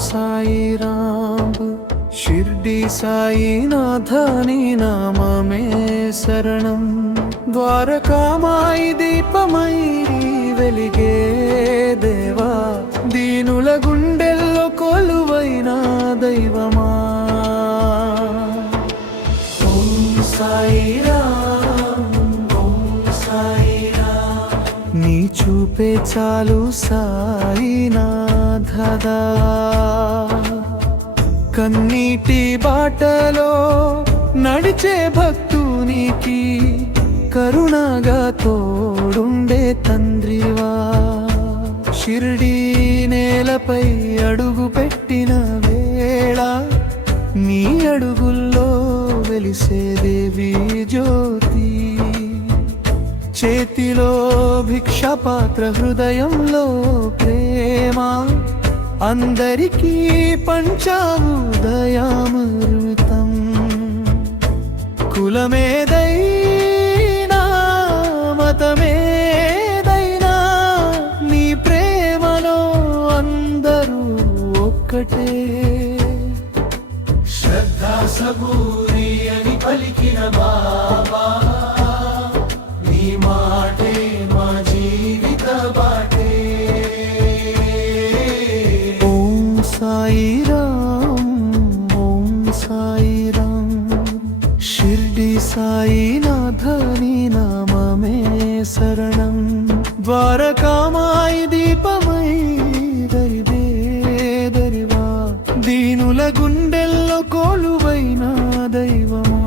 సాయిరాం షిర్డీ సాయినాథ నీ నామమే శరణం ద్వారకామాయి దీపమై వెలిగే దేవా దీనుల గుండెల్లో కొలువైన దైవమా ఓం సాయిరాం ఓం సాయిరాం నీ చూపే చాలు సాయినాథదా కన్నీటి బాటలో నడిచే భక్తునికి కరుణగా తోడుండే తండ్రివా షిర్డీ నేలపై అడుగు పెట్టిన వేళ నీ అడుగుల్లో వెలిసే దేవి జ్యోతి చేతిలో భిక్షాపాత్ర హృదయంలో ప్రేమ అందరికీ పంచావు దయామృతం కులమేదైనా మతమేదైనా నీ ప్రేమలో అందరూ ఒక్కటే శ్రద్ధా సబూరి అని పలికిన బాబా నీ మాటే మా జీవిత బాటే సాయిరాం ఓం సాయిరాం షిర్డీ సాయినాథ నీ నామమే శరణం ద్వారకామాయి దీపమై దరివే దరివా దీనుల గుండెల్లో కొలువైన దైవమా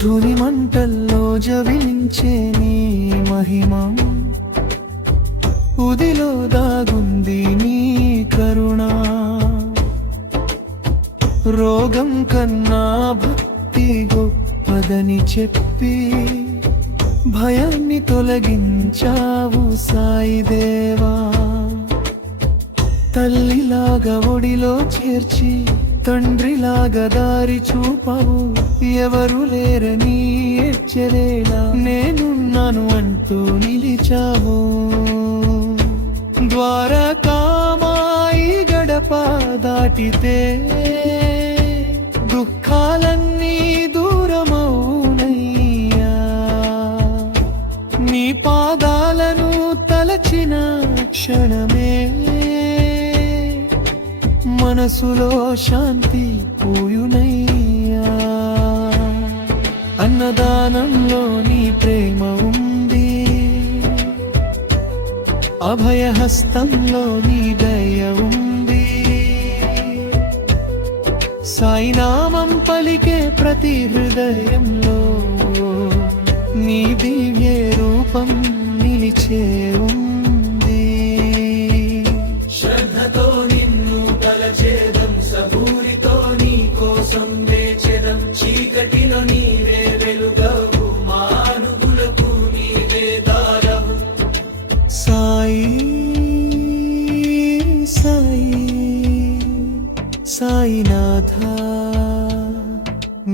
ధూని మంటల్లో జవించే నీ మహిమ ఉదిలో దాగుంది నీ కరుణ రోగం కన్నా భక్తి గొప్పదని చెప్పి భయాన్ని తొలగించావు సాయిదేవా తల్లిలాగా ఒడిలో చేర్చి తండ్రిలాగా దారి చూపవు ఎవరు లేరని ఎచ్చరేలా నేనున్నాను అంటూ నిలిచావు ద్వారకామాయి గడప దాటితే దుఃఖాలన్నీ దూరమౌనయ్యా నీ పాదాలను తలచిన క్షణమే మనసులో శాంతి పూయునయ్యా అన్నదానంలో నీ ప్రేమ ఉంది అభయహస్తంలో నీ దయ ఉంది సాయినామం పలికే ప్రతి హృదయంలో నీ దివ్య రూపం నిలిచే ఉంది శ్రద్ధతో చేదం సబూరితో నీ కోసం వేచెదం చీకటిలో నీవే వెలుగవు మానుగులకు నీవే దారవు సాయి సాయి సాయినాథ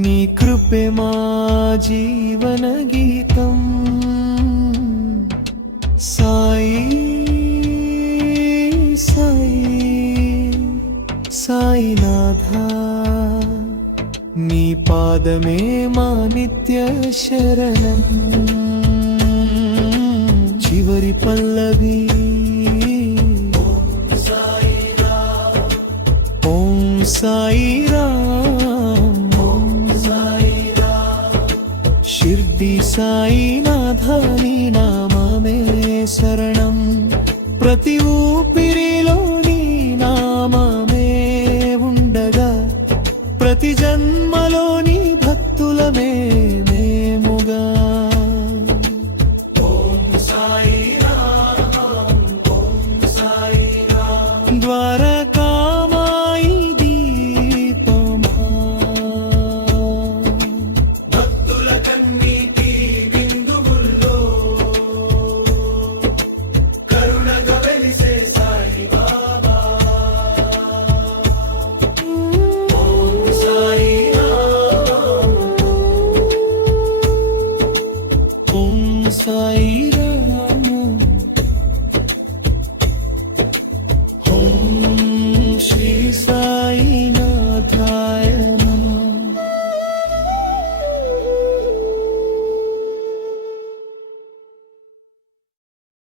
నీ కృపే మా జీవన గీతం సాయి సాయి సాయినాథ నీ పాదమే మా నిత్య శరణం చివరి పల్లవి ఓం సాయిరాం ఓం సాయిరాం షిర్డీ సాయినాథ నీ నామమే శరణం ప్రతి ఊపిరిలో నీ నామమే ఉండగా ప్రతి జన్మ